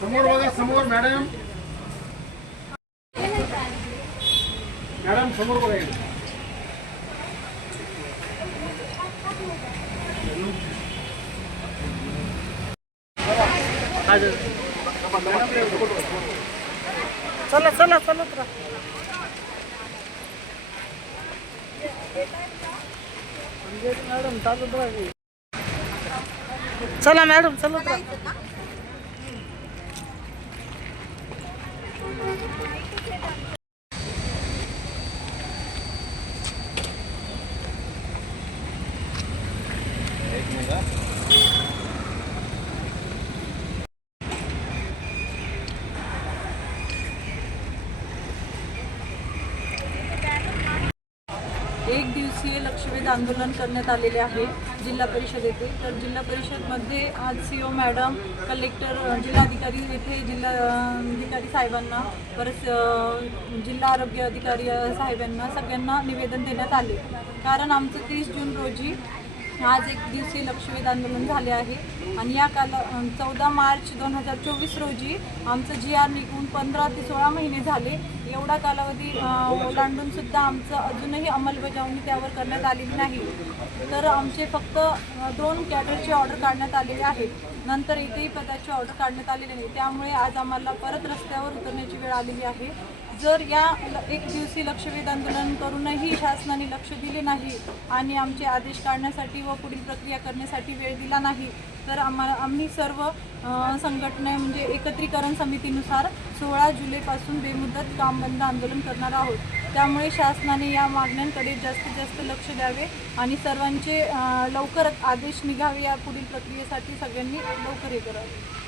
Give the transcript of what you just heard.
समोर बघा समोर मॅडम. मॅडम समोर बघा इकडे. चला चला चलत राहा मॅडम चालत राहा चला मॅडम चलत राहा एक मिनिट दिवसीय लक्षवेध आंदोलन करण्यात आलेले आहे जिल्हा परिषद येथे. तर जिल्हा परिषदमध्ये आज सी ओ मॅडम कलेक्टर जिल्हाधिकारी येथे जिल्हा अधिकारी साहेबांना परत जिल्हा आरोग्य अधिकारी साहेबांना सगळ्यांना निवेदन देण्यात आले. कारण आमचं तीस जून रोजी आज एक दिवसीय लक्षवेध आंदोलन झाले आहे. आणि या काला चौदा मार्च दोन हजार चोवीस रोजी आमचं जी आर निघून पंधरा ते सोळा महिने झाले. एवढा कालावधी ओलांडूनसुद्धा ओलांडून सुद्धा आमचं अजूनही अंमलबजावणी त्यावर करण्यात आलेली नाही. तर आमचे फक्त दोन कॅडरची ऑर्डर काढण्यात आलेले आहेत. नंतर इथेही पदाची ऑर्डर काढण्यात आलेली नाही. त्यामुळे आज आम्हाला परत रस्त्यावर उतरण्याची वेळ आलेली आहे. जर या ल- एक दिवसीय लक्षवेध आंदोलन करूनही शासनाने लक्ष दिले नाही आणि आमचे आदेश काढण्यासाठी व पुढील प्रक्रिया करण्यासाठी वेळ दिला नाही तर आम्हाला आम्ही सर्व संघटना म्हणजे एकत्रीकरण समितीनुसार सोळा जुलैपासून बेमुदत काम बंद आंदोलन करणार आहोत. त्यामुळे शासनाने या मागण्यांकडे जास्तीत जास्त लक्ष द्यावे आणि सर्वांचे लवकर आदेश निघावे या पुढील प्रक्रियेसाठी सगळ्यांनी लवकर हे करावे.